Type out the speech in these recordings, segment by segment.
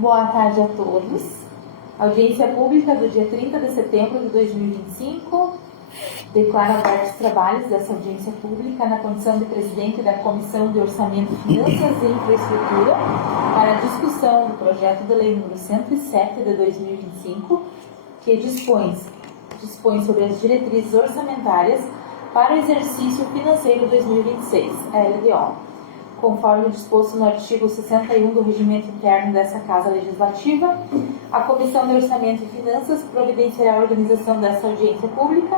Boa tarde a todos. Audiência pública do dia 30 de setembro de 2025. Declaro abertos os trabalhos dessa audiência pública na condição de presidente da Comissão de Orçamento, Finanças e Infraestrutura para a discussão do projeto de lei número 107 de 2025, que dispõe sobre as diretrizes orçamentárias para o exercício financeiro 2026, a LDO. Conforme disposto no artigo 61 do Regimento Interno dessa Casa Legislativa, a Comissão de Orçamento e Finanças providenciará a organização dessa audiência pública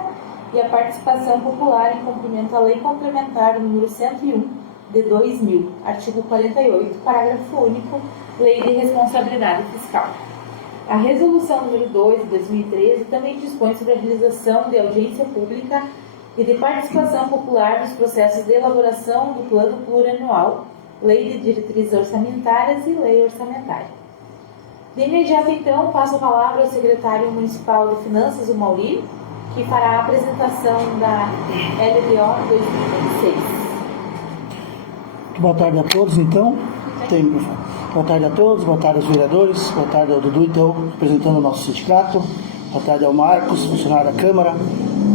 e a participação popular em cumprimento à Lei Complementar número 101 de 2000, artigo 48, parágrafo único, Lei de Responsabilidade Fiscal. A Resolução número 2 de 2013 também dispõe sobre a realização de audiência pública e de participação popular nos processos de elaboração do Plano Plurianual, Lei de Diretrizes Orçamentárias e Lei Orçamentária. De imediato, então, passo a palavra ao secretário municipal de Finanças, o Mauri, que fará a apresentação da LDO 2026. Boa tarde a todos, então. Boa tarde a todos, boa tarde aos vereadores, boa tarde ao Dudu, então, representando o nosso sindicato, boa tarde ao Marcos, funcionário da Câmara,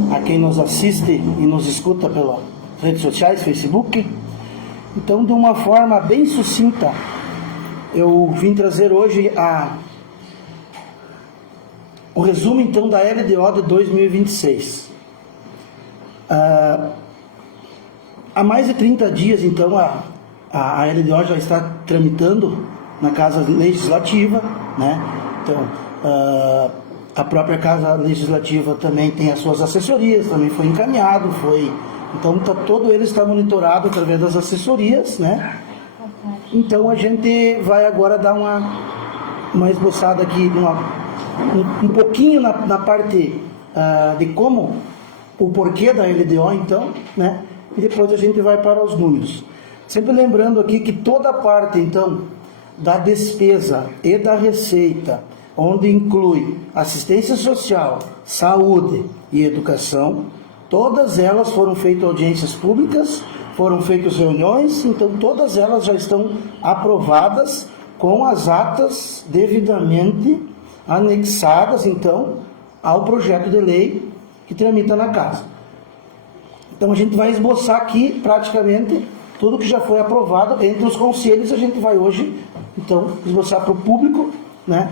a quem nos assiste e nos escuta pelas redes sociais, Facebook. Então, de uma forma bem sucinta, eu vim trazer hoje o resumo, então, da LDO de 2026. Há mais de 30 dias, então, a LDO já está tramitando na Casa Legislativa, né? Então, a própria Casa Legislativa também tem as suas assessorias, também foi encaminhado, então todo ele está monitorado através das assessorias, né? Então a gente vai agora dar uma esboçada aqui, um pouquinho na parte de como, o porquê da LDO, então, né? E depois a gente vai para os números. Sempre lembrando aqui que toda a parte, então, da despesa e da receita, onde inclui assistência social, saúde e educação, todas elas foram feitas audiências públicas, foram feitas reuniões, então todas elas já estão aprovadas com as atas devidamente anexadas, então, ao projeto de lei que tramita na casa. Então a gente vai esboçar aqui praticamente tudo que já foi aprovado entre os conselhos. A gente vai hoje, então, esboçar para o público, né,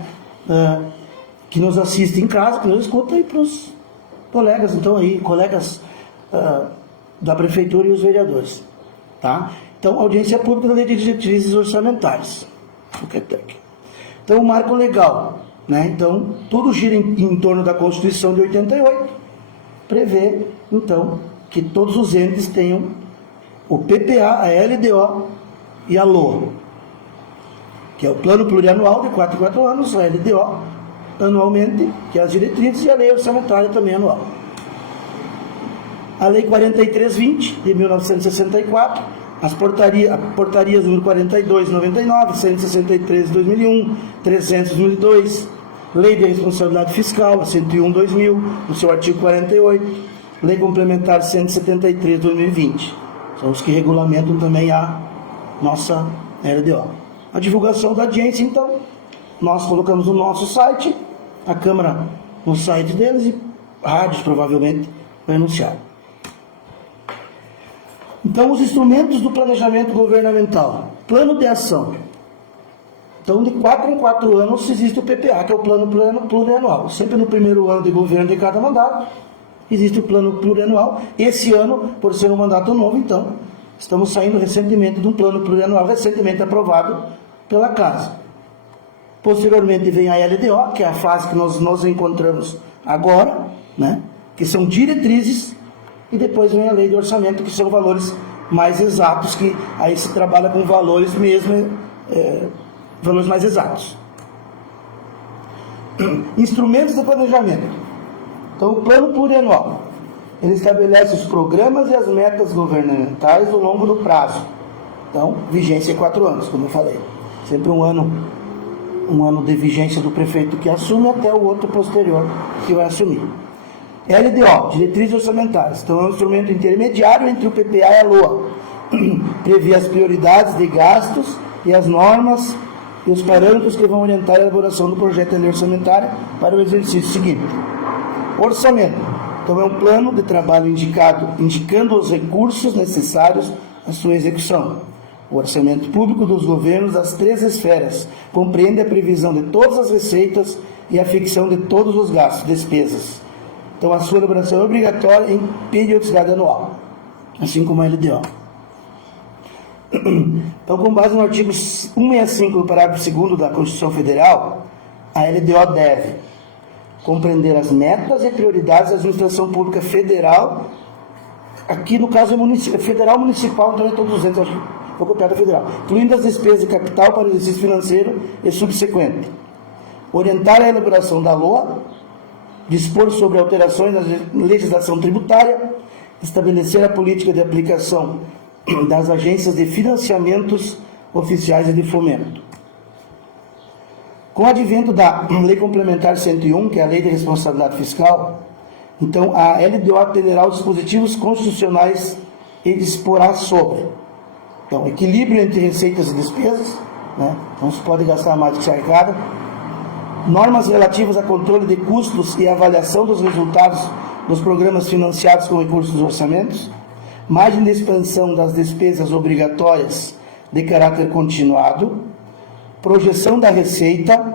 que nos assiste em casa, que nos escuta, e para os colegas, então, aí, colegas da Prefeitura e os vereadores. Tá? Então, audiência pública da Lei de Diretrizes Orçamentárias. Então, o marco legal, né? Então, tudo gira em torno da Constituição de 88, prevê, então, que todos os entes tenham o PPA, a LDO e a LOA, que é o Plano Plurianual de 4 em 4 anos, a LDO anualmente, que é as diretrizes, e a Lei Orçamentária também anual. A Lei 4320 de 1964, as portarias número 42 de 99, 163 de 2001, 300 de 2002, Lei de Responsabilidade Fiscal, a 101 de 2000, no seu artigo 48, Lei Complementar 173 de 2020. São os que regulamentam também a nossa LDO. A divulgação da audiência, então, nós colocamos no nosso site, a Câmara no site deles e rádios provavelmente vai anunciar. Então, os instrumentos do planejamento governamental. Plano de ação. Então, de 4 em 4 anos existe o PPA, que é o Plano Plurianual. Sempre no primeiro ano de governo de cada mandato, existe o Plano Plurianual. Esse ano, por ser um mandato novo, então, estamos saindo recentemente de um Plano Plurianual, recentemente aprovado pela Casa. Posteriormente vem a LDO, que é a fase que nós nos encontramos agora, né? Que são diretrizes, e depois vem a Lei de Orçamento, que são valores mais exatos, que aí se trabalha com valores mesmo, valores mais exatos. Instrumentos de planejamento. Então, o Plano Plurianual, ele estabelece os programas e as metas governamentais ao longo do prazo. Então, vigência é 4 anos, como eu falei. Sempre um ano de vigência do prefeito que assume, até o outro posterior que vai assumir. LDO, diretrizes orçamentárias. Então, é um instrumento intermediário entre o PPA e a LOA. Prevê as prioridades de gastos e as normas e os parâmetros que vão orientar a elaboração do projeto de lei orçamentária para o exercício seguinte. Orçamento. Então, é um plano de trabalho indicando os recursos necessários à sua execução. O orçamento público dos governos das 3 esferas compreende a previsão de todas as receitas e a ficção de todos os gastos, despesas. Então, a sua elaboração é obrigatória em periodicidade anual, assim como a LDO. Então, com base no artigo 165 do parágrafo 2º da Constituição Federal, a LDO deve compreender as metas e prioridades da administração pública federal, aqui no caso é federal, municipal, então é todos os entes, vou copiar da federal, incluindo as despesas de capital para o exercício financeiro e subsequente. Orientar a elaboração da LOA, dispor sobre alterações na legislação tributária, estabelecer a política de aplicação das agências de financiamentos oficiais e de fomento. Com o advento da Lei Complementar 101, que é a Lei de Responsabilidade Fiscal, então a LDO atenderá os dispositivos constitucionais e disporá sobre então, equilíbrio entre receitas e despesas, né? Não se pode gastar mais do que se arrecada, normas relativas a controle de custos e avaliação dos resultados dos programas financiados com recursos dos orçamentos, margem de expansão das despesas obrigatórias de caráter continuado, projeção da receita,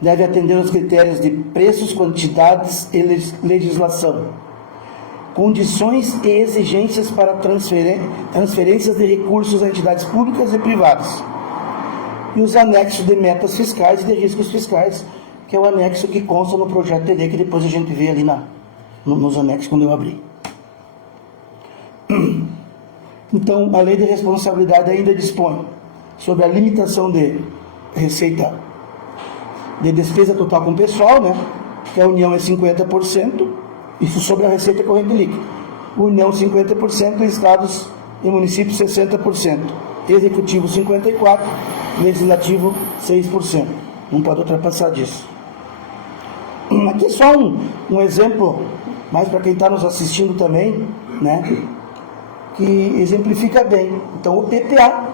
deve atender aos critérios de preços, quantidades e legislação, condições e exigências para transferências de recursos a entidades públicas e privadas, e os anexos de metas fiscais e de riscos fiscais, que é o anexo que consta no projeto de lei, que depois a gente vê ali nos anexos quando eu abri. Então, a Lei de Responsabilidade ainda dispõe sobre a limitação de receita de despesa total com pessoal, né? Que a União é 50%, isso sobre a receita corrente líquida. União 50%, estados e municípios 60%. Executivo 54%, legislativo 6%. Não pode ultrapassar disso. Aqui só um exemplo, mais para quem está nos assistindo também, né? Que exemplifica bem. Então, o PPA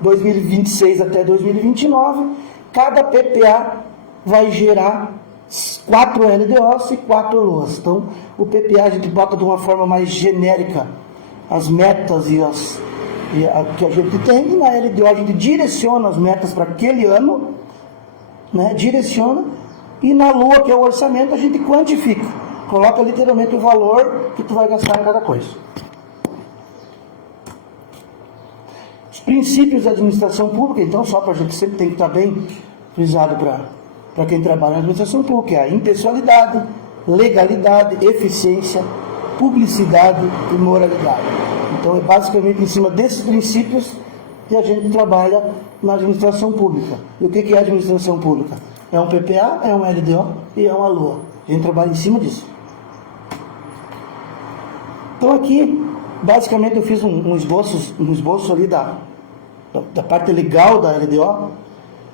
2026 até 2029, cada PPA vai gerar 4 LDOs e 4 LOAs. Então, o PPA a gente bota de uma forma mais genérica as metas que a gente tem, e na LDO a gente direciona as metas para aquele ano, né? Direciona, e na LOA, que é o orçamento, a gente quantifica, coloca literalmente o valor que tu vai gastar em cada coisa. Princípios da administração pública, então, só para a gente sempre tem que estar bem frisado para quem trabalha na administração pública, é a impessoalidade, legalidade, eficiência, publicidade e moralidade. Então, é basicamente em cima desses princípios que a gente trabalha na administração pública. E o que é a administração pública? É um PPA, é um LDO e é uma LOA. A gente trabalha em cima disso. Então, aqui, basicamente, eu fiz um esboço ali da parte legal da LDO.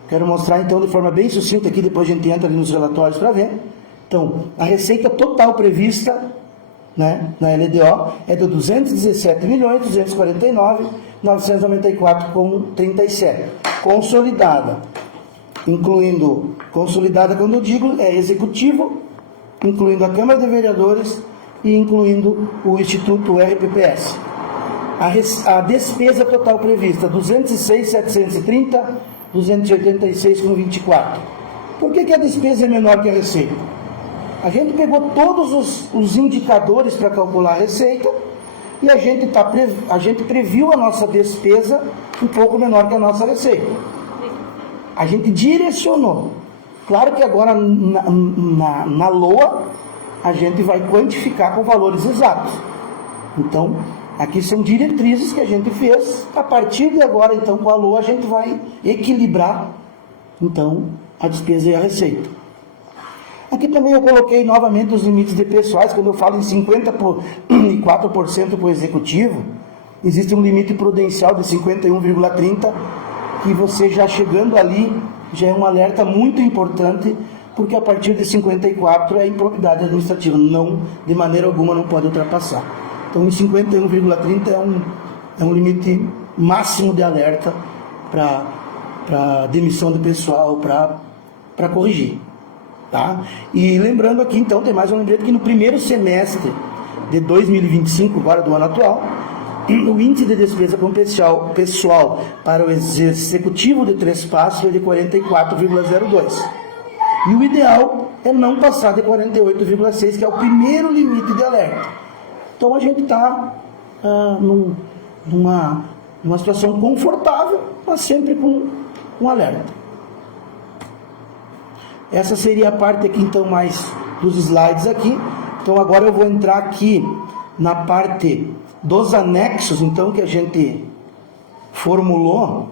Quero mostrar então de forma bem sucinta aqui, depois a gente entra ali nos relatórios para ver. Então, a receita total prevista, né, na LDO é de 217.249.994,37. Consolidada. Consolidada, quando eu digo, é executivo, incluindo a Câmara de Vereadores e incluindo o Instituto RPPS. A despesa total prevista, 206.730.286,24. Por que a despesa é menor que a receita? A gente pegou todos os indicadores para calcular a receita e a gente previu a nossa despesa um pouco menor que a nossa receita. A gente direcionou. Claro que agora na LOA a gente vai quantificar com valores exatos. Então, aqui são diretrizes que a gente fez. A partir de agora, então, com a LOA, a gente vai equilibrar, então, a despesa e a receita. Aqui também eu coloquei novamente os limites de pessoais. Quando eu falo em 54% para o executivo, existe um limite prudencial de 51,30%, que você já chegando ali, já é um alerta muito importante, porque a partir de 54% é improbidade administrativa, não, de maneira alguma não pode ultrapassar. Então, em 51,30 é um limite máximo de alerta para para demissão do pessoal, para corrigir. Tá? E lembrando aqui, então, tem mais um lembrete que no primeiro semestre de 2025, agora do ano atual, o índice de despesa com pessoal para o executivo de 3 passos é de 44,02. E o ideal é não passar de 48,6, que é o primeiro limite de alerta. Então a gente está numa situação confortável, mas sempre com um alerta. Essa seria a parte aqui, então, mais dos slides aqui. Então agora eu vou entrar aqui na parte dos anexos, então, que a gente formulou,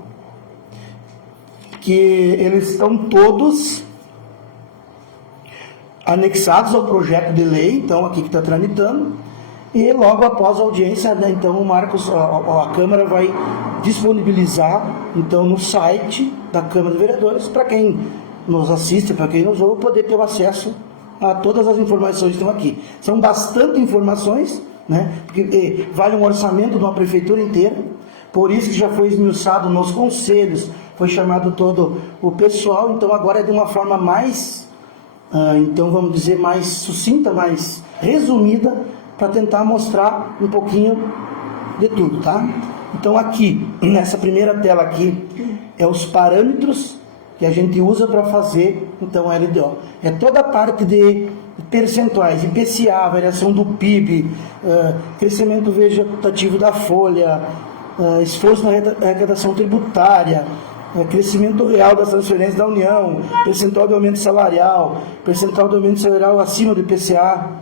que eles estão todos anexados ao projeto de lei, então, aqui que está tramitando, e logo após a audiência, né, então, o Marcos, a Câmara vai disponibilizar, então, no site da Câmara de Vereadores, para quem nos assiste, para quem nos ouve, poder ter o acesso a todas as informações que estão aqui. São bastante informações, né? Porque vale um orçamento de uma prefeitura inteira, por isso que já foi esmiuçado nos conselhos, foi chamado todo o pessoal, então agora é de uma forma mais, então vamos dizer, mais sucinta, mais resumida, para tentar mostrar um pouquinho de tudo, tá? Então aqui, nessa primeira tela aqui, é os parâmetros que a gente usa para fazer, então, a LDO. É toda a parte de percentuais, IPCA, variação do PIB, crescimento vegetativo da folha, esforço na arrecadação tributária, crescimento real das transferências da União, percentual de aumento salarial, percentual de aumento salarial acima do IPCA,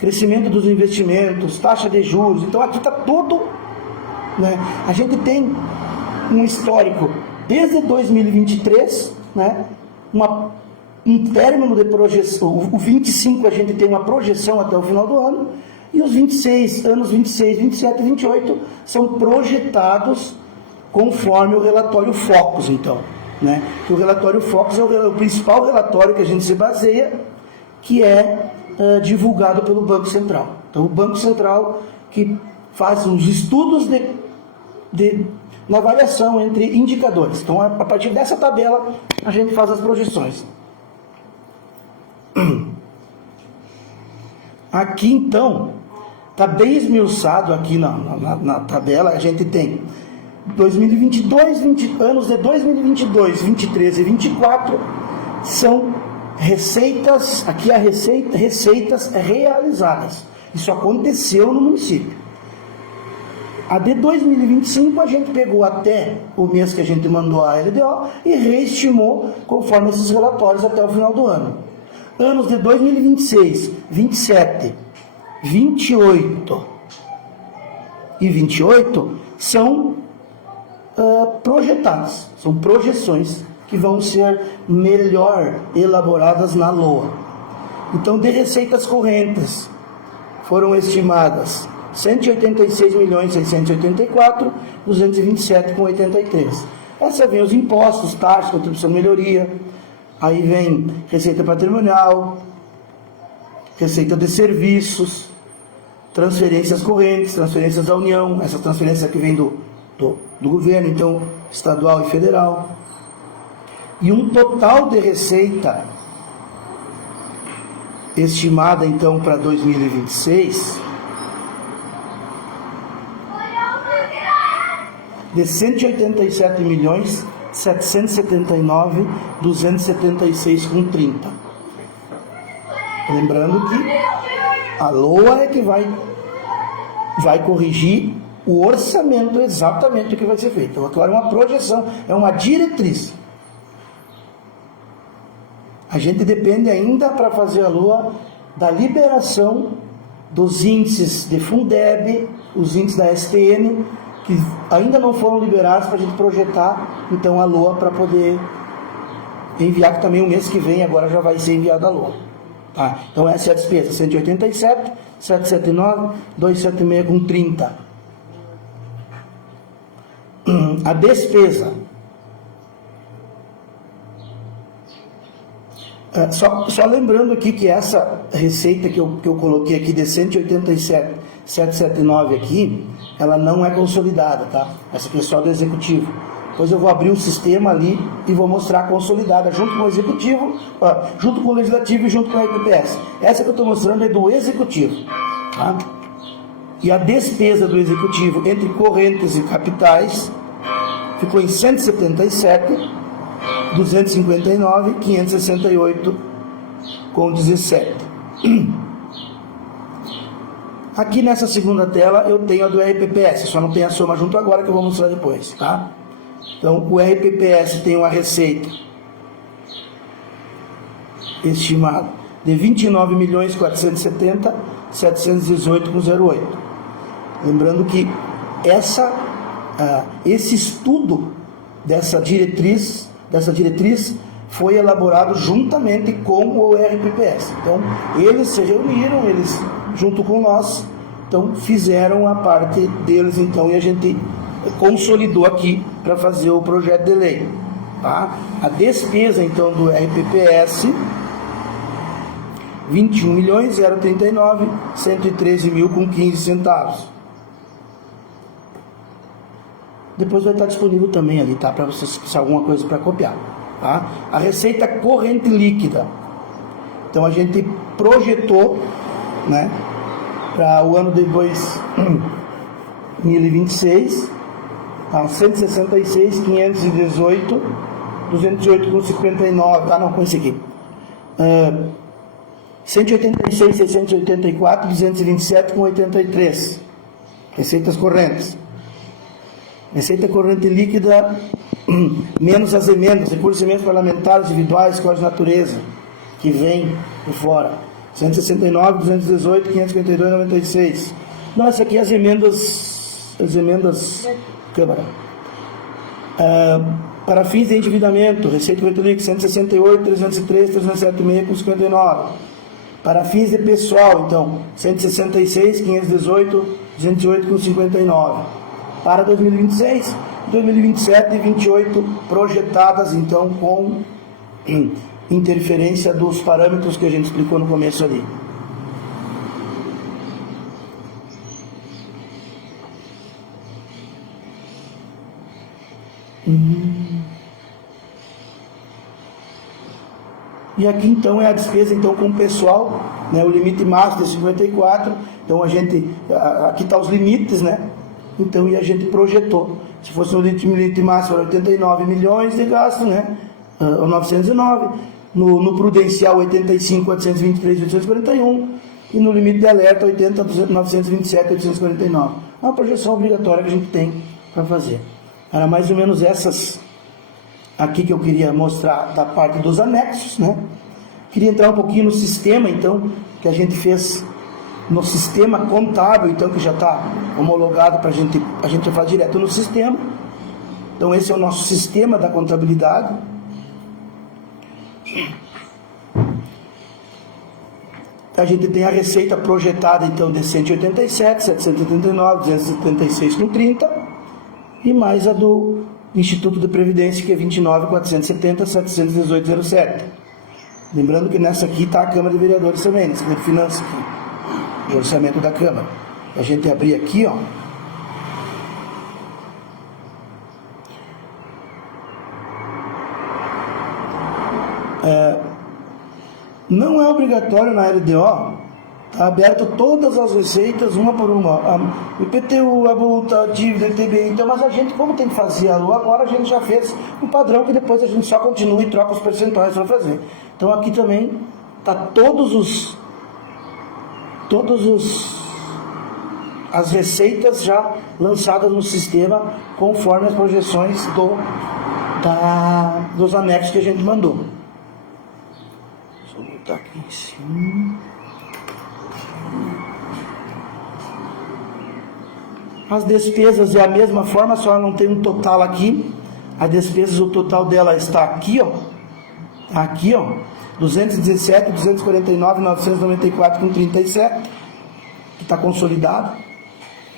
crescimento dos investimentos, taxa de juros. Então, aqui está tudo, né? A gente tem um histórico desde 2023, né, um término de projeção. O 25 a gente tem uma projeção até o final do ano, e os 26, anos 26, 27 e 28 são projetados conforme o relatório Focus, então, né? Que o relatório Focus é o principal relatório que a gente se baseia, que é divulgado pelo Banco Central. Então, o Banco Central que faz os estudos na variação entre indicadores. Então, a partir dessa tabela, a gente faz as projeções. Aqui, então, está bem esmiuçado aqui na tabela. A gente tem 2022, anos de 2022, 23 e 24 são receitas, aqui a receitas realizadas. Isso aconteceu no município. A de 2025 a gente pegou até o mês que a gente mandou a LDO e reestimou conforme esses relatórios até o final do ano. Anos de 2026, 27, 28 e 28 são projetados, são projeções que vão ser melhor elaboradas na LOA. Então, de receitas correntes foram estimadas 186.684.227,83. Essa vem os impostos, taxas, contribuição de melhoria, aí vem receita patrimonial, receita de serviços, transferências correntes, transferências da União, essa transferência que vem do governo, então, estadual e federal, e um total de receita estimada, então, para 2026, de 187.779.276,30. Lembrando que a LOA é que vai corrigir o orçamento exatamente o que vai ser feito. Então, agora é uma projeção, é uma diretriz. A gente depende ainda, para fazer a LOA, da liberação dos índices de Fundeb, os índices da STN, que ainda não foram liberados para a gente projetar, então, a LOA para poder enviar, que também o mês que vem agora já vai ser enviada a LOA. Tá? Então, essa é a despesa, 187.779.276,30. A despesa, só lembrando aqui que essa receita que eu coloquei aqui de 187.779 aqui, ela não é consolidada, tá? Essa aqui é só do executivo. Depois eu vou abrir o sistema ali e vou mostrar consolidada junto com o executivo, junto com o legislativo e junto com a RPPS. Essa que eu estou mostrando é do executivo, tá? E a despesa do executivo entre correntes e capitais ficou em 177, 259, 568 com 17. Aqui nessa segunda tela eu tenho a do RPPS, só não tem a soma junto agora que eu vou mostrar depois, tá? Então o RPPS tem uma receita estimada de 29.470.718,08. Lembrando que esse estudo dessa diretriz foi elaborado juntamente com o RPPS. Então, eles se reuniram, eles junto com nós, então fizeram a parte deles, então, e a gente consolidou aqui para fazer o projeto de lei. Tá? A despesa, então, do RPPS, 21.039.113 centavos. Depois vai estar disponível também ali, tá? Para vocês, se alguma coisa para copiar. Tá? A receita corrente líquida. Então a gente projetou, né, para o ano de 2026, tá? 166.518, 208,59, tá? Não, com esse aqui. 186.684, 227,83. Receitas correntes. Receita corrente líquida menos as emendas, recursos e emendas parlamentares individuais, código de natureza, que vem por fora. 169, 218, 552,96. Não, essa aqui é as emendas Câmara. Para fins de endividamento, receita corrente líquida 168, 303, 307,6,59. Para fins de pessoal, então, 166, 518, 208,59. Para 2026, 2027 e 28 projetadas, então, com interferência dos parâmetros que a gente explicou no começo ali. E aqui então é a despesa então com o pessoal, né, o limite máximo é 54, então a gente, aqui está os limites, né, então e a gente projetou, se fosse no limite máximo era 89 milhões de gasto, né, 909, no prudencial 85, 423, 841, e no limite de alerta 80, 927, 849. É uma projeção obrigatória que a gente tem para fazer. Era mais ou menos essas aqui que eu queria mostrar da parte dos anexos, né? Queria entrar um pouquinho no sistema, então, que a gente fez no sistema contábil, então, que já está homologado para a gente fazer direto no sistema. Então, esse é o nosso sistema da contabilidade. A gente tem a receita projetada, então, de 187, 789, 276,30 e mais a do Instituto de Previdência, que é 29.470, 718,07. Lembrando que nessa aqui está a Câmara de Vereadores também, nessa aqui de Finanças, aqui, o orçamento da Câmara. A gente abrir aqui, ó. Não é obrigatório na LDO, está aberto todas as receitas, uma por uma. O IPTU, a multa, a dívida, ITBI, então, mas a gente, como tem que fazer a LU agora, a gente já fez um padrão que depois a gente só continua e troca os percentuais para fazer. Então aqui também está as receitas já lançadas no sistema conforme as projeções dos anexos que a gente mandou. Deixa eu botar aqui em cima. As despesas é a mesma forma, só não tem um total aqui. As despesas, o total dela está aqui, ó. Aqui, ó. 217, 249, 994,37, que está consolidado,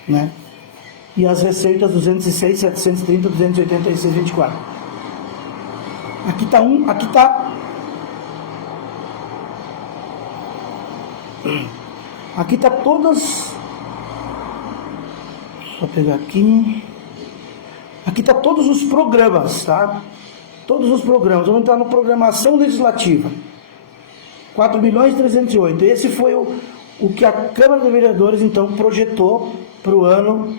né? E as receitas 206, 730, 286,24. Aqui está aqui está todas. Só pegar aqui. Aqui está todos os programas, tá? Todos os programas. Vamos entrar na programação legislativa. 4.308. Esse foi o que a Câmara de Vereadores, então, projetou para o ano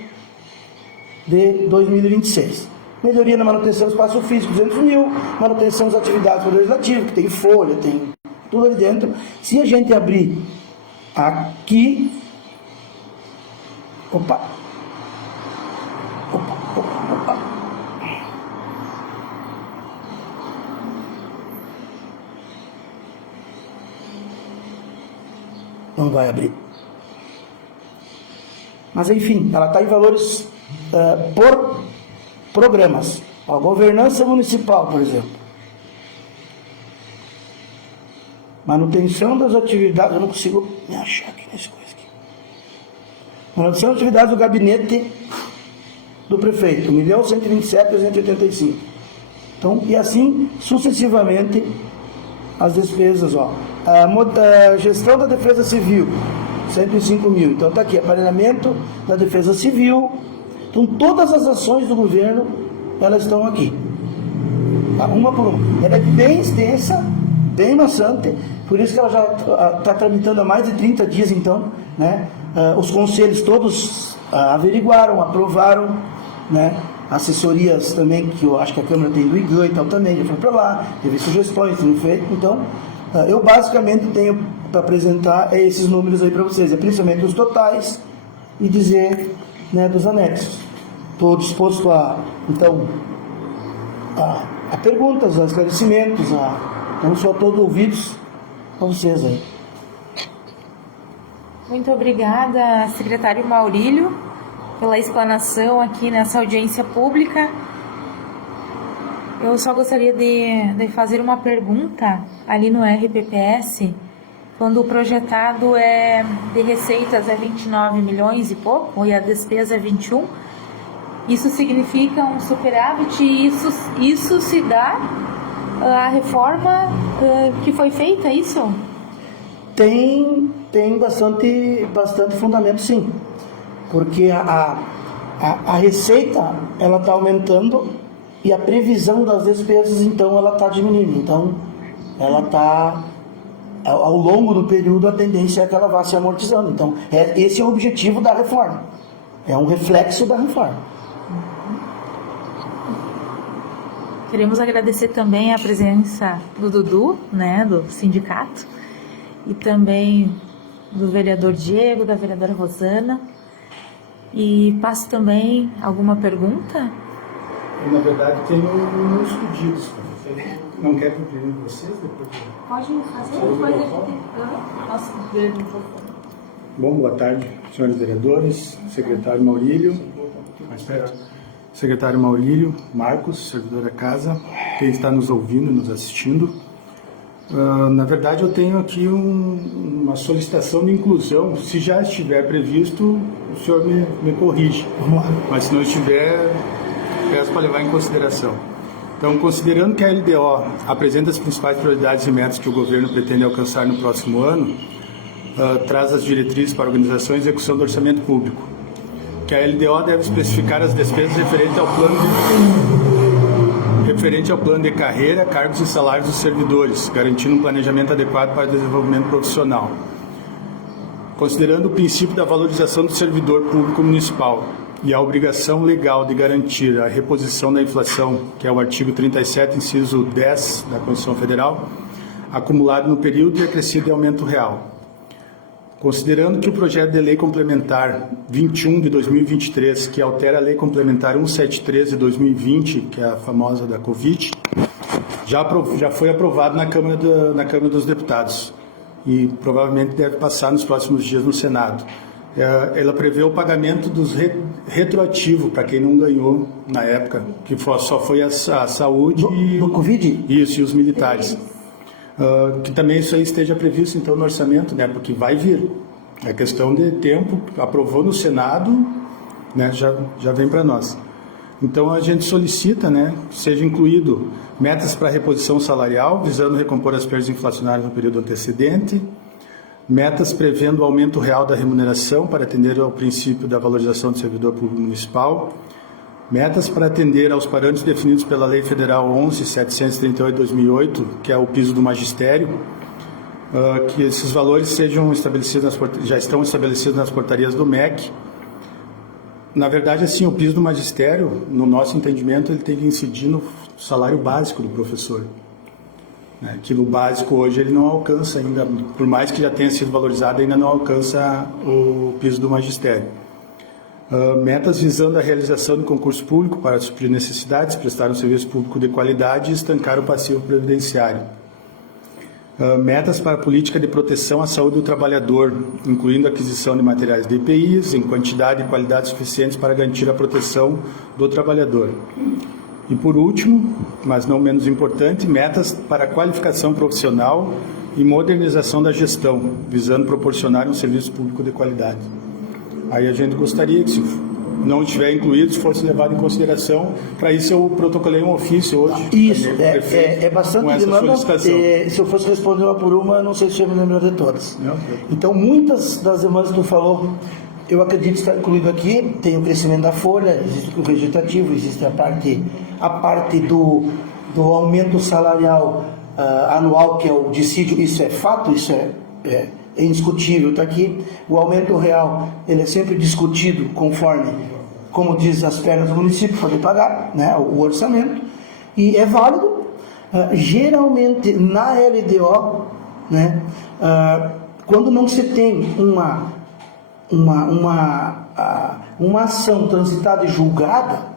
de 2026. Melhoria na manutenção do espaço físico, 200 mil. Manutenção das atividades do legislativo, que tem folha, tem tudo ali dentro. Se a gente abrir aqui... Opa! Não vai abrir. Mas enfim, ela está em valores por programas. A governança municipal, por exemplo. Manutenção das atividades. Eu não consigo me achar aqui nessa coisa aqui. Manutenção das atividades do gabinete do prefeito. 1.127.385. Então, e assim sucessivamente as despesas, ó. A gestão da defesa civil, 105 mil. Então está aqui, aparelhamento da defesa civil. Então todas as ações do governo, elas estão aqui. Tá? Uma por uma. Ela é bem extensa, bem maçante, por isso que ela já está tramitando há mais de 30 dias, então, né? Os conselhos todos averiguaram, aprovaram, né? Assessorias também, que eu acho que a Câmara tem do IGAN e tal também, já foi para lá, teve sugestões, tem feito. Então, eu basicamente tenho para apresentar esses números aí para vocês, principalmente os totais e dizer, né, dos anexos. Estou disposto a perguntas, a esclarecimentos, eu sou todo ouvidos para vocês aí. Muito obrigada, secretário Maurílio, pela explanação aqui nessa audiência pública. Eu só gostaria de fazer uma pergunta ali no RPPS, quando o projetado de receitas é 29 milhões e pouco e a despesa é 21, isso significa um superávit e isso se dá à reforma que foi feita, isso? Tem bastante fundamento, sim, porque a receita ela está aumentando e a previsão das despesas, então, ela está diminuindo. Então, ela está, ao longo do período, a tendência é que ela vá se amortizando. Então, esse é o objetivo da reforma. É um reflexo da reforma. Queremos agradecer também a presença do Dudu, né, do sindicato, e também do vereador Diego, da vereadora Rosana. E passo também alguma pergunta? Eu, na verdade, tenho uns pedidos. Não quero pedir vocês depois? Pode fazer, depois a gente... Posso ver no microfone. Bom, boa tarde, senhores vereadores, secretário Maurílio, secretário Maurílio, Marcos, servidor da casa, quem está nos ouvindo e nos assistindo. Na verdade, eu tenho aqui uma solicitação de inclusão. Se já estiver previsto, o senhor me corrige. Vamos lá. Mas se não estiver, peço para levar em consideração. Então, considerando que a LDO apresenta as principais prioridades e metas que o governo pretende alcançar no próximo ano, traz as diretrizes para a organização e execução do orçamento público, que a LDO deve especificar as despesas referentes ao plano de carreira, cargos e salários dos servidores, garantindo um planejamento adequado para o desenvolvimento profissional. Considerando o princípio da valorização do servidor público municipal e a obrigação legal de garantir a reposição da inflação, que é o artigo 37, inciso 10 da Constituição Federal, acumulado no período e acrescido em aumento real. Considerando que o projeto de lei complementar 21 de 2023, que altera a lei complementar 173 de 2020, que é a famosa da Covid, já foi aprovado na Câmara dos Deputados e provavelmente deve passar nos próximos dias no Senado. Ela prevê o pagamento dos retroativo para quem não ganhou na época, que só foi a saúde do Covid? Isso, e os militares. Que também isso aí esteja previsto então no orçamento, né? Porque vai vir. É questão de tempo, aprovou no Senado, né? Já vem para nós. Então a gente solicita, né, que seja incluído metas para reposição salarial, visando recompor as perdas inflacionárias no período antecedente, metas prevendo o aumento real da remuneração para atender ao princípio da valorização do servidor público municipal, Metas para atender aos parâmetros definidos pela Lei Federal 11.738/2008, que é o piso do magistério, que esses valores sejam estabelecidos já estão estabelecidos nas portarias do MEC. Na verdade, assim, o piso do magistério, no nosso entendimento, ele tem que incidir no salário básico do professor. Que no básico hoje ele não alcança ainda, por mais que já tenha sido valorizado, ainda não alcança o piso do magistério. Metas visando a realização do concurso público para suprir necessidades, prestar um serviço público de qualidade e estancar o passivo previdenciário. Metas para a política de proteção à saúde do trabalhador, incluindo a aquisição de materiais de EPIs em quantidade e qualidade suficientes para garantir a proteção do trabalhador. E por último, mas não menos importante, metas para a qualificação profissional e modernização da gestão, visando proporcionar um serviço público de qualidade. Aí a gente gostaria que, se não estiver incluído, fosse levado em consideração. Para isso eu protocolei um ofício hoje. Isso, é bastante demanda. Se eu fosse responder uma por uma, não sei se eu me lembro de todas. Não. Então, muitas das demandas que tu falou, eu acredito estar incluído aqui. Tem o crescimento da folha, existe o vegetativo, existe a parte do aumento salarial anual, que é o dissídio. Isso é fato, isso é indiscutível, está aqui. O aumento real, ele é sempre discutido conforme, como diz as pernas do município, poder pagar, né, o orçamento, e é válido. Geralmente, na LDO, né, quando não se tem uma ação transitada e julgada,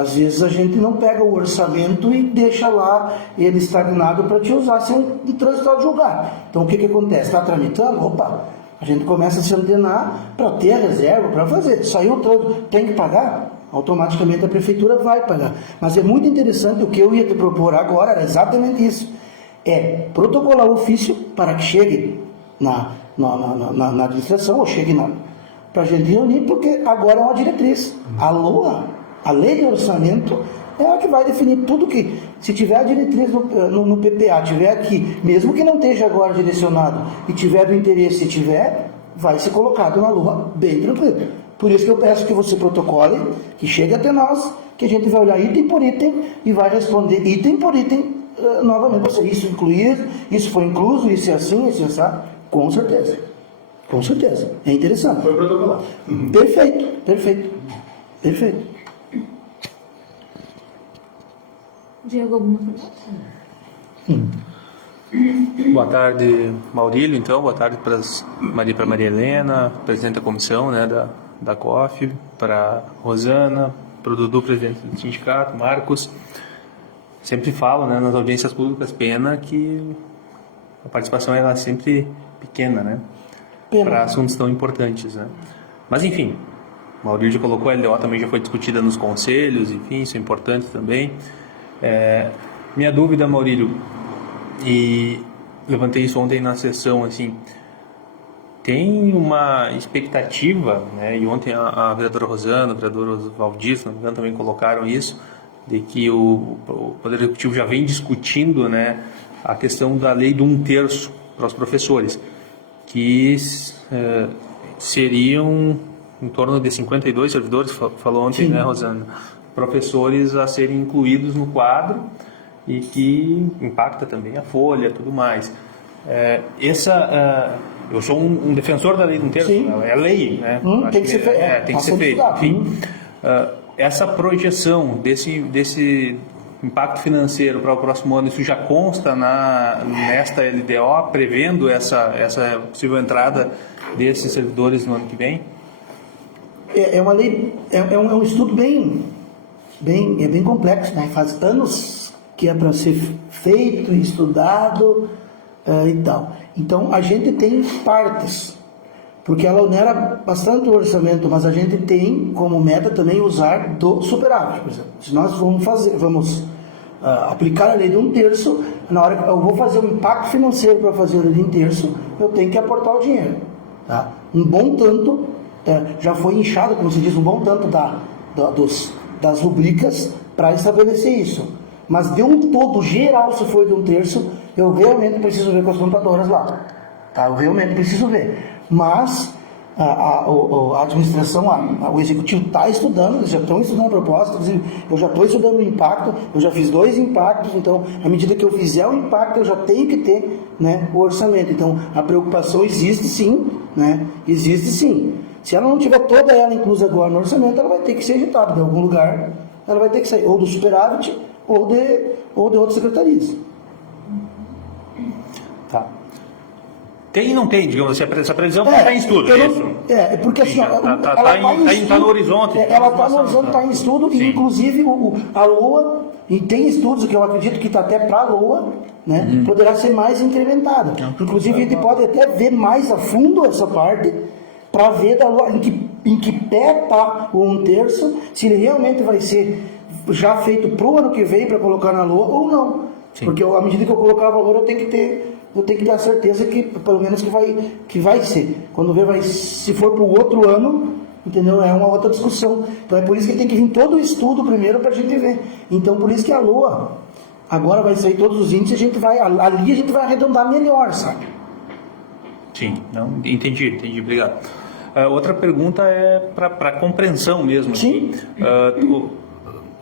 às vezes a gente não pega o orçamento e deixa lá ele estagnado para te usar sem um transitado julgar. Então o que acontece? Está tramitando? Opa, a gente começa a se antenar para ter a reserva, para fazer. Saiu o trânsito, tem que pagar? Automaticamente a prefeitura vai pagar. Mas é muito interessante, o que eu ia te propor agora era exatamente isso. É protocolar o ofício para que chegue na administração, ou chegue para a gente reunir, porque agora é uma diretriz. A lei de orçamento é a que vai definir tudo que, se tiver a diretriz no PPA, tiver aqui, mesmo que não esteja agora direcionado, e tiver do interesse, se tiver, vai ser colocado na lua bem tranquilo. Por isso que eu peço que você protocole, que chegue até nós, que a gente vai olhar item por item e vai responder item por item novamente. Você, isso incluir, isso foi incluso, isso é assim, isso é assim, com certeza. Com certeza. É interessante. Foi protocolado. Perfeito. Diego, alguma pergunta? Boa tarde, Maurílio. Então, boa tarde para Maria Helena, presidente da comissão, né, da COF, para Rosana, para o Dudu, presidente do sindicato, Marcos. Sempre falo, né, nas audiências públicas, pena que a participação ela é sempre pequena, né, para assuntos tão importantes, né. Mas, enfim, o Maurílio já colocou, a LDO também já foi discutida nos conselhos, enfim, isso é importante também. Minha dúvida, Maurílio, e levantei isso ontem na sessão, assim, tem uma expectativa, né, e ontem a vereadora Rosana, o vereador Valdir, se não me engano, também colocaram isso, de que o Poder Executivo já vem discutindo, né, a questão da lei do 1/3 para os professores, que seriam em torno de 52 servidores, falou ontem, né, Rosana, professores a serem incluídos no quadro e que impacta também a folha e tudo mais. Eu sou um defensor da lei do 1/3, é lei, né? Tem que ser feito. Tem que ser feito. Enfim, essa projeção desse impacto financeiro para o próximo ano, isso já consta nesta LDO, prevendo essa possível entrada desses servidores no ano que vem? É uma lei, é um estudo bem complexo, né? Faz anos que é para ser feito e estudado e tal. Então, a gente tem partes, porque ela onera bastante o orçamento, mas a gente tem como meta também usar do superávit. Por exemplo, se nós vamos aplicar a lei de 1/3, na hora que eu vou fazer um impacto financeiro para fazer a lei de 1/3, eu tenho que aportar o dinheiro. Tá? Um bom tanto, já foi inchado, como se diz, um bom tanto das rubricas para estabelecer isso. Mas de um todo geral, se for de 1/3, eu realmente preciso ver com as computadoras lá. Tá? Eu realmente preciso ver. Mas a administração, o executivo está estudando, eles já estão estudando a proposta, inclusive eu já estou estudando o impacto, eu já fiz 2 impactos, então, à medida que eu fizer o impacto, eu já tenho que ter, né, o orçamento. Então, a preocupação existe sim, né, existe sim. Se ela não tiver toda ela inclusa agora no orçamento, ela vai ter que ser agitada de algum lugar, ela vai ter que sair ou do superávit ou de outras secretarias. Tá. Tem e não tem, digamos assim, essa previsão está em estudo, é isso? Porque assim, está no horizonte. Ela está no horizonte, está em estudo, Sim. e inclusive a LOA, e tem estudos que eu acredito que está até para a LOA, né, poderá ser mais incrementada. Inclusive a gente pode até ver mais a fundo essa parte, para ver da LOA, em que pé está o 1/3, se ele realmente vai ser já feito para o ano que vem, para colocar na LOA ou não. Sim. Porque à medida que eu colocar o valor, eu tenho que ter a certeza que, pelo menos, que vai ser. Quando ver, se for para o outro ano, entendeu? É uma outra discussão. Então é por isso que tem que vir todo o estudo primeiro para a gente ver. Então por isso que a LOA, agora vai sair todos os índices, ali a gente vai arredondar melhor, sabe? Sim, não, entendi, obrigado. Outra pergunta é para compreensão mesmo. Sim.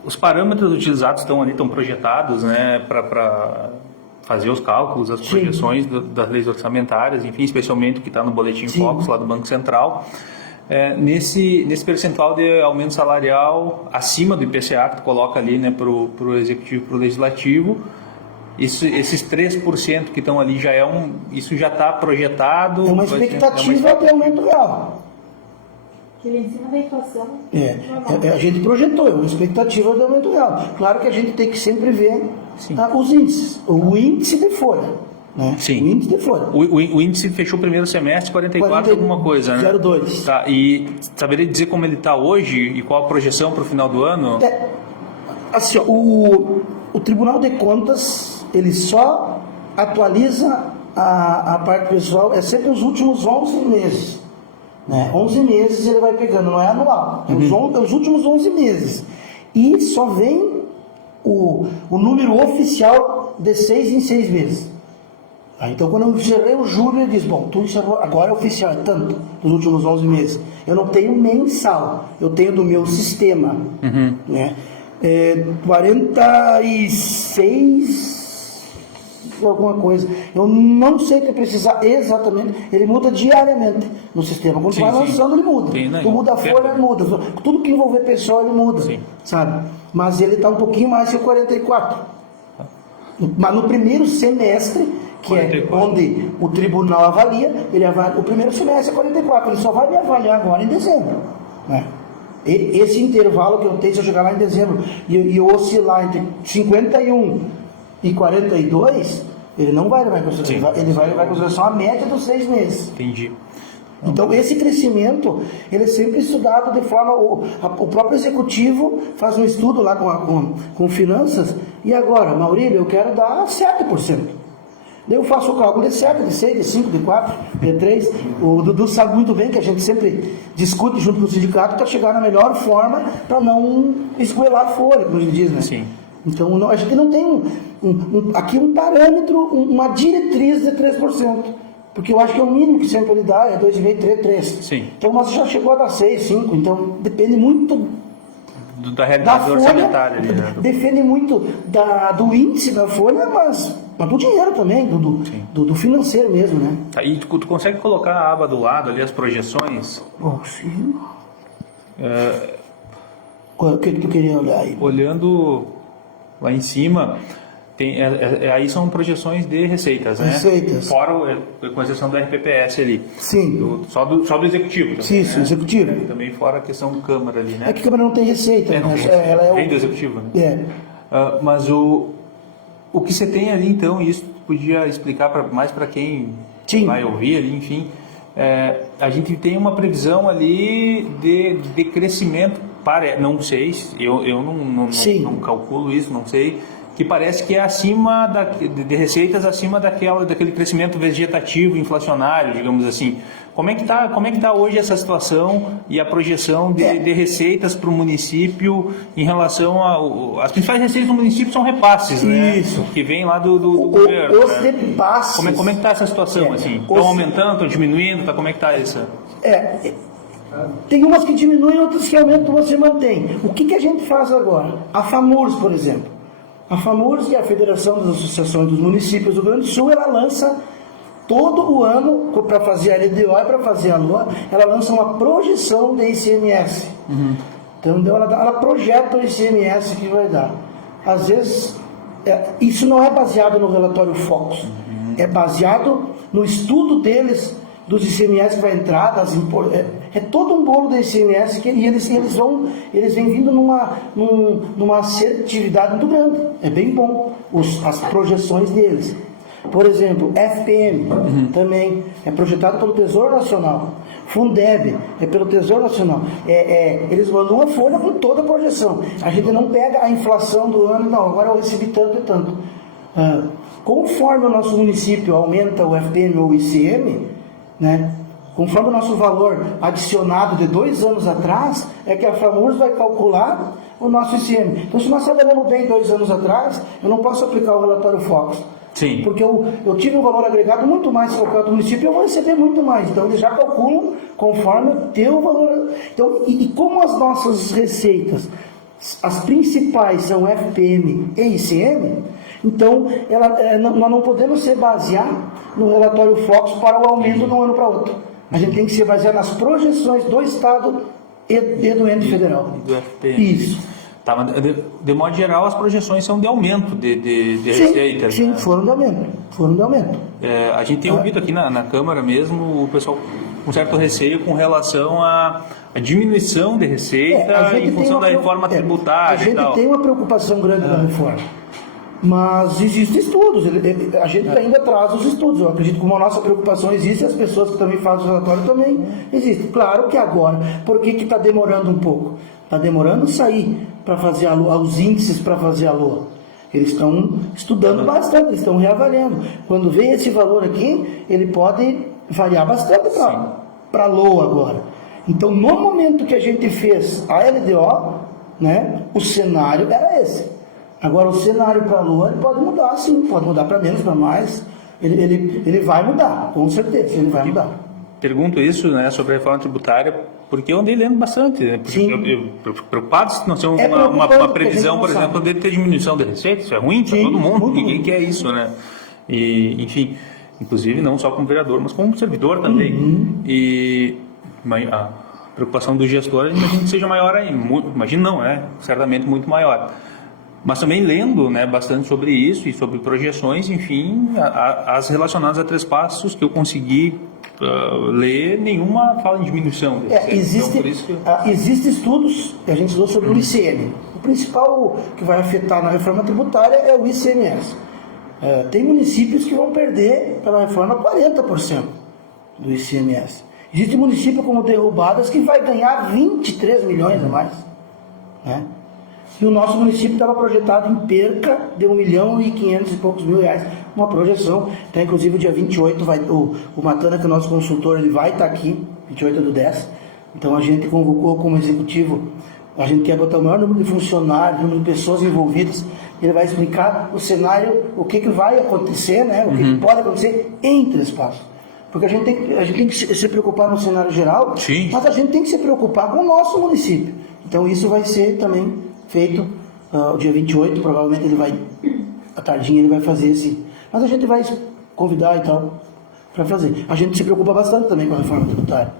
Os parâmetros utilizados estão projetados, né, para fazer os cálculos, as projeções das leis orçamentárias, enfim, especialmente o que está no Boletim Focus lá do Banco Central. Nesse percentual de aumento salarial acima do IPCA que tu coloca ali, né, para o Executivo e para o Legislativo, esses 3% que estão ali isso já está projetado? É uma expectativa de aumento real. Que ele em cima da inflação. A gente projetou, é uma expectativa de aumento real. Claro que a gente tem que sempre ver os índices. O índice de folha. Né? Sim. O índice de folha. O índice fechou o primeiro semestre 44 alguma coisa, né? 0,2. Tá, e saberia dizer como ele está hoje e qual a projeção para o final do ano? Assim, o Tribunal de Contas, ele só atualiza a parte pessoal, é sempre os últimos 11 meses. Né? 11 meses ele vai pegando, não é anual, é os últimos 11 meses. E só vem o número oficial de 6 em 6 meses. Então, quando eu encerrei o julho, ele diz: bom, tu encerrou, agora é oficial, é tanto, nos últimos 11 meses. Eu não tenho mensal, eu tenho do meu sistema. Né? 46 alguma coisa. Eu não sei o que precisar exatamente. Ele muda diariamente no sistema. Quando vai lançando, ele muda. Tu muda a folha, ele muda. Tudo que envolver pessoal, ele muda. Sabe? Mas ele está um pouquinho mais que o 44. Mas no primeiro semestre, que 44. É onde o tribunal avalia, o primeiro semestre é 44. Ele só vai me avaliar agora em dezembro. Né? Esse intervalo que eu tenho, se eu chegar lá em dezembro e eu oscilar entre 51 e 42, ele não vai levar em consideração. Ele vai levar em consideração a média dos 6 meses. Entendi. Então, esse crescimento, ele é sempre estudado de forma... O próprio executivo faz um estudo lá com finanças, e agora, Maurílio, eu quero dar 7%. Daí eu faço o cálculo de 7, de 6, de 5, de 4, de 3. O Dudu sabe muito bem que a gente sempre discute junto com o sindicato para chegar na melhor forma para não esgoelar a folha, como a gente diz, né? Sim. Então, a gente não tem aqui um parâmetro, uma diretriz de 3%. Porque eu acho que é o mínimo que sempre ele dá, é 2,5, 3. Sim. Então, nós já chegou a dar 6, 5. Então, depende muito da realidade orçamentária ali, né? Depende muito do índice da folha, mas do dinheiro também, do financeiro mesmo, né? E tu consegue colocar a aba do lado ali, as projeções? Sim. O que tu queria olhar aí? Olhando lá em cima, aí são projeções de receitas, né? Receitas. Fora, com exceção do RPPS ali. Sim. Só do executivo. Também, sim, né? executivo. E também fora a questão do Câmara ali, né? É que a Câmara não tem receita. Não tem receita. Ela vem do executivo, né? Mas o que você tem ali, então, e isso podia explicar mais para quem vai ouvir ali, enfim, a gente tem uma previsão ali de crescimento, não sei, eu não calculo isso, não sei, que parece que é acima de receitas acima daquele crescimento vegetativo, inflacionário, digamos assim. Como é que tá hoje essa situação e a projeção de receitas para o município em relação as principais receitas do município são repasses, né? Isso. Que vem lá do governo. Os repasses. Como é que está essa situação, assim? Estão aumentando, estão diminuindo? Como é que está isso? Tem umas que diminuem, outras que aumentam, você mantém. O que a gente faz agora? A FAMURS, por exemplo. A FAMURS, que é a Federação das Associações dos Municípios do Rio Grande do Sul, ela lança todo o ano, para fazer a LDO e para fazer a LOA, ela lança uma projeção de ICMS. Então ela projeta o ICMS que vai dar. Às vezes, isso não é baseado no relatório Focus, é baseado no estudo deles, dos ICMS que vai entrar, é todo um bolo do ICMS que eles vêm vindo numa assertividade muito grande. É bem bom as projeções deles. Por exemplo, FPM também é projetado pelo Tesouro Nacional. Fundeb é pelo Tesouro Nacional. Eles mandam uma folha com toda a projeção. A gente não pega a inflação do ano, não, agora eu recebi tanto e tanto. Conforme o nosso município aumenta o FPM ou o ICM, né, conforme o nosso valor adicionado de 2 anos atrás, é que a FAMURS vai calcular o nosso ICM. Então, se nós trabalhamos bem 2 anos atrás, eu não posso aplicar o relatório Focus. Sim. Porque eu tive um valor agregado muito mais calculado no município e eu vou receber muito mais. Então, eles já calculam conforme o teu valor. Então, e como as nossas receitas, as principais são FPM e ICM, então nós não podemos se basear no relatório Focus para o aumento de um ano para outro. A gente tem que se basear nas projeções do Estado e do ente federal. Do FPM. Isso. Tá, mas de modo geral, as projeções são de aumento de receita. Sim, né? foram de aumento. A gente tem ouvido aqui na Câmara mesmo o pessoal com certo receio com relação à diminuição de receita em função da reforma tributária. A gente tem uma preocupação grande com a reforma. Mas existem estudos, a gente ainda traz os estudos. Eu acredito que como a nossa preocupação existe, as pessoas que também fazem o relatório também existem. Claro que agora, por que está demorando um pouco? Está demorando sair para fazer os índices para fazer a LOA. Eles estão estudando bastante, eles estão reavaliando. Quando vem esse valor aqui, ele pode variar bastante para a LOA agora. Então, no momento que a gente fez a LDO, né, o cenário era esse. Agora, o cenário para a Lua ele pode mudar, sim, pode mudar para menos, para mais. Ele vai mudar, com certeza, ele vai mudar. Pergunto isso, né, sobre a reforma tributária, porque eu andei lendo bastante. Né? Sim. Preocupado se não ser uma previsão, por exemplo, de ter diminuição de receita, isso é ruim para todo mundo, ninguém quer isso, né? E, enfim, inclusive não só como vereador, mas como servidor também. E a preocupação do gestor, imagino que seja maior aí, imagino não, certamente muito maior. Mas também lendo, né, bastante sobre isso e sobre projeções, enfim, as relacionadas a 3 passos que eu consegui ler, nenhuma fala em diminuição. Existem estudos que a gente estudou sobre o ICM. O principal que vai afetar na reforma tributária é o ICMS. Tem municípios que vão perder pela reforma 40% do ICMS. Existe município como Derrubadas que vai ganhar 23 milhões a mais, né? E o nosso município estava projetado em perca de 1.500.000 e poucos mil reais, uma projeção. Até inclusive o dia 28 o Matana, que é o nosso consultor, ele vai estar aqui, 28/10. Então a gente convocou como executivo, a gente quer botar o maior número de funcionários, número de pessoas envolvidas. Ele vai explicar o cenário, o que vai acontecer, né? O que pode acontecer em 3 passos. Porque a gente tem que se preocupar no cenário geral, sim, mas a gente tem que se preocupar com o nosso município. Então isso vai ser também feito o dia 28, provavelmente à tardinha ele vai fazer esse. Mas a gente vai convidar e tal para fazer. A gente se preocupa bastante também com a reforma tributária.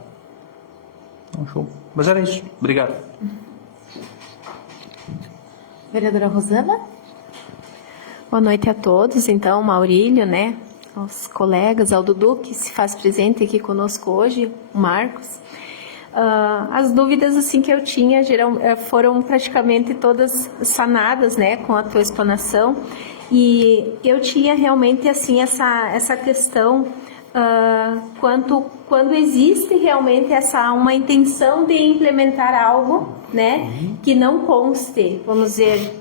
Show. Mas era isso. Obrigado. Vereadora Rosana? Boa noite a todos. Então, Maurílio, né? Aos colegas, ao Dudu, que se faz presente aqui conosco hoje, o Marcos. As dúvidas assim que eu tinha foram praticamente todas sanadas, né, com a tua explanação, e eu tinha realmente assim essa questão quando existe realmente uma intenção de implementar algo, né, que não conste, vamos dizer,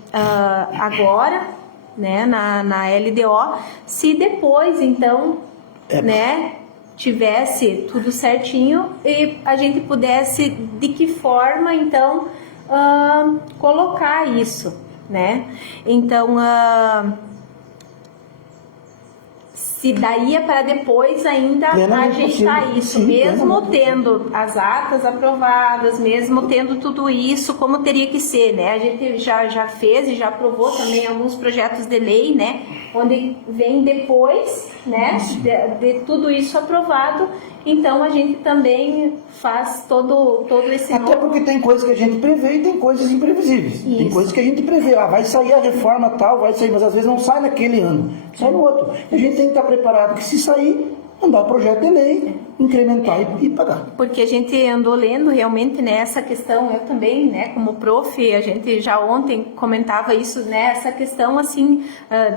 agora, né, na LDO, se depois então, né, tivesse tudo certinho e a gente pudesse, de que forma, então, colocar isso, né? Então, se daria para depois ainda Plenamente ajeitar possível. isso, Sim, mesmo plenamente. tendo as atas aprovadas, mesmo tendo tudo isso como teria que ser, né? A gente já fez e já aprovou também alguns projetos de lei, né? Onde vem depois, né? De tudo isso aprovado, então a gente também faz todo esse Até porque tem coisas que a gente prevê e tem coisas imprevisíveis. Tem Isso. coisas que a gente prevê, vai sair a reforma tal, vai sair, mas às vezes não sai naquele ano, sai no outro. E a gente tem que estar preparado que se sair, mandar o projeto de lei, incrementar e pagar. Porque a gente andou lendo realmente nessa questão, eu também, né, como prof, a gente já ontem comentava isso, né, essa questão assim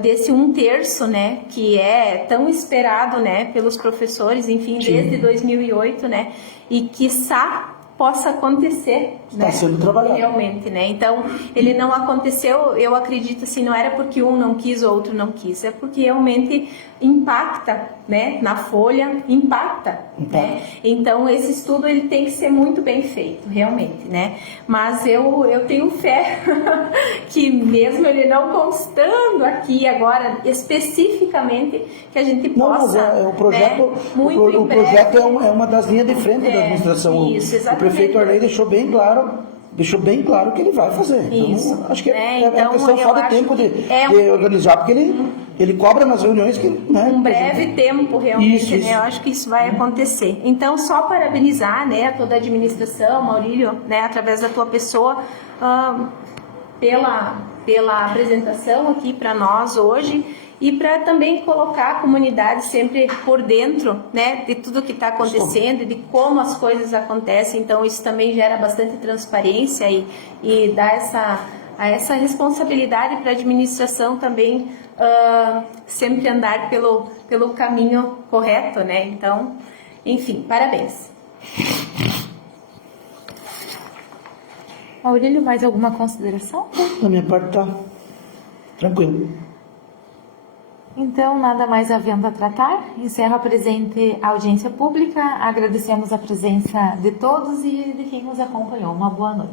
desse 1/3, né, que é tão esperado, né, pelos professores, enfim, desde 2008, né, e quiçá possa acontecer, Está né, sendo trabalhado. realmente, né, então ele não aconteceu, eu acredito assim, não era porque um não quis ou outro não quis, é porque realmente impacta, né, na folha, impacta, né, então esse estudo ele tem que ser muito bem feito, realmente, né, mas eu tenho fé que mesmo ele não constando aqui agora especificamente que a gente Não, mas possa, o projeto, né, muito o em breve, projeto é uma das linhas de frente da administração. isso, O exatamente. prefeito Arley deixou bem claro que ele vai fazer. Isso, Então, acho que né, é então, questão só eu de acho tempo que de é organizar, porque ele cobra nas reuniões que, né, um breve tempo realmente, Isso. né? Eu acho que isso vai acontecer. Então, só parabenizar, né, toda a administração, Maurílio, né, através da tua pessoa, pela apresentação aqui para nós hoje e para também colocar a comunidade sempre por dentro, né, de tudo que está acontecendo e de como as coisas acontecem. Então, isso também gera bastante transparência e dá essa responsabilidade para a administração também sempre andar pelo caminho correto, né? Então, enfim, parabéns. Maurílio, mais alguma consideração? Da minha parte tá tranquilo. Então, nada mais havendo a tratar, encerro a presente audiência pública, agradecemos a presença de todos e de quem nos acompanhou. Uma boa noite.